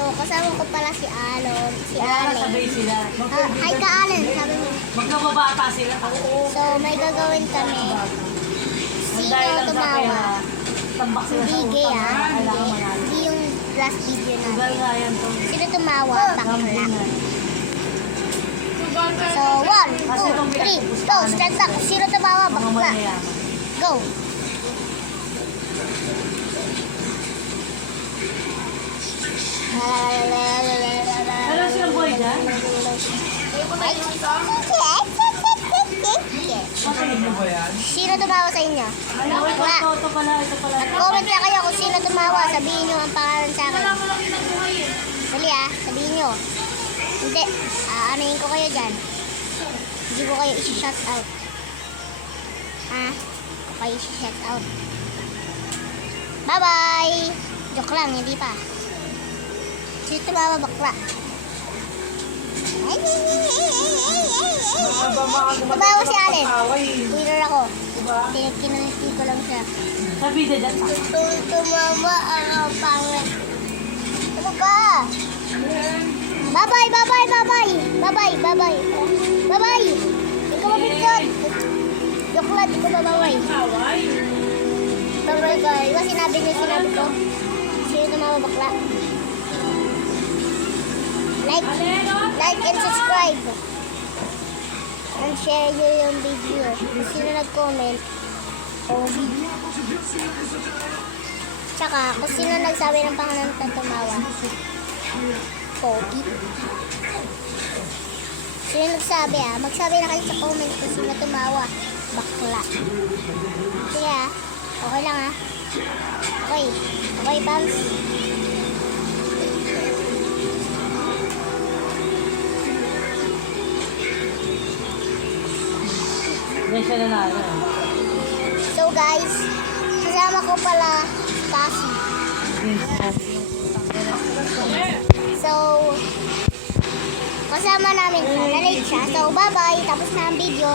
So, kasama ko pala si Alon, si Kaya Allen. sabay sila. Hi ka, Allen, sabi mo. Magkababata sila. So, may gagawin kami. Sino Dahil lang sa tumawa? pera, tambak sila sa Hindi gay, utang. ah. Kailangan Hindi. manalo. Hindi yung last video Sugal natin. nga yan to. Sino tumawa? Bakla. Gambling. So, 1, 2, 3, go, start back. Sino tumawa? Mga Bakla. mayayaman. Go. Meron silang boy dyan? Sino tumawa sa inyo? Ay, wait, Wala. ito pala, ito pala. Comment lang kayo kung sino tumawa. Sabihin nyo ang pangalan sa akin. Dali sabihin nyo. Hindi, anuhin ko kayo dyan. Hindi ko kayo isi-shout out. Ko kayo isi-shout out. Bye-bye! Joke lang, hindi pa. Sino tumawa, bakla? Tumawa si Allen. Winner ako. Kinuliti ko lang siya. Sabi na dyan. Tumama ang pangit. Ano ba? Bye-bye, bye-bye, bye-bye. Bye-bye, bye-bye. Bye-bye. Hindi ko mapicture. Joke lang, hindi ko babaway. Bye-bye, bye. Diba sinabi ko? Sino tumawa, bakla? Like and subscribe. And share nyo yung video. Kung sino nag-comment, Pogi. Tsaka, kung sino nagsabi ng pangalan ng tumawa, Pogi. Sino nagsabi magsabi na kayo sa comment kung sino tumawa, bakla. Sige okay lang Okay. Okay, Bams. Yan siya nanalo. So guys, kasama ko pala Cassie. So, kasama namin siya. Na-late siya. So, bye-bye. Tapos na ang video.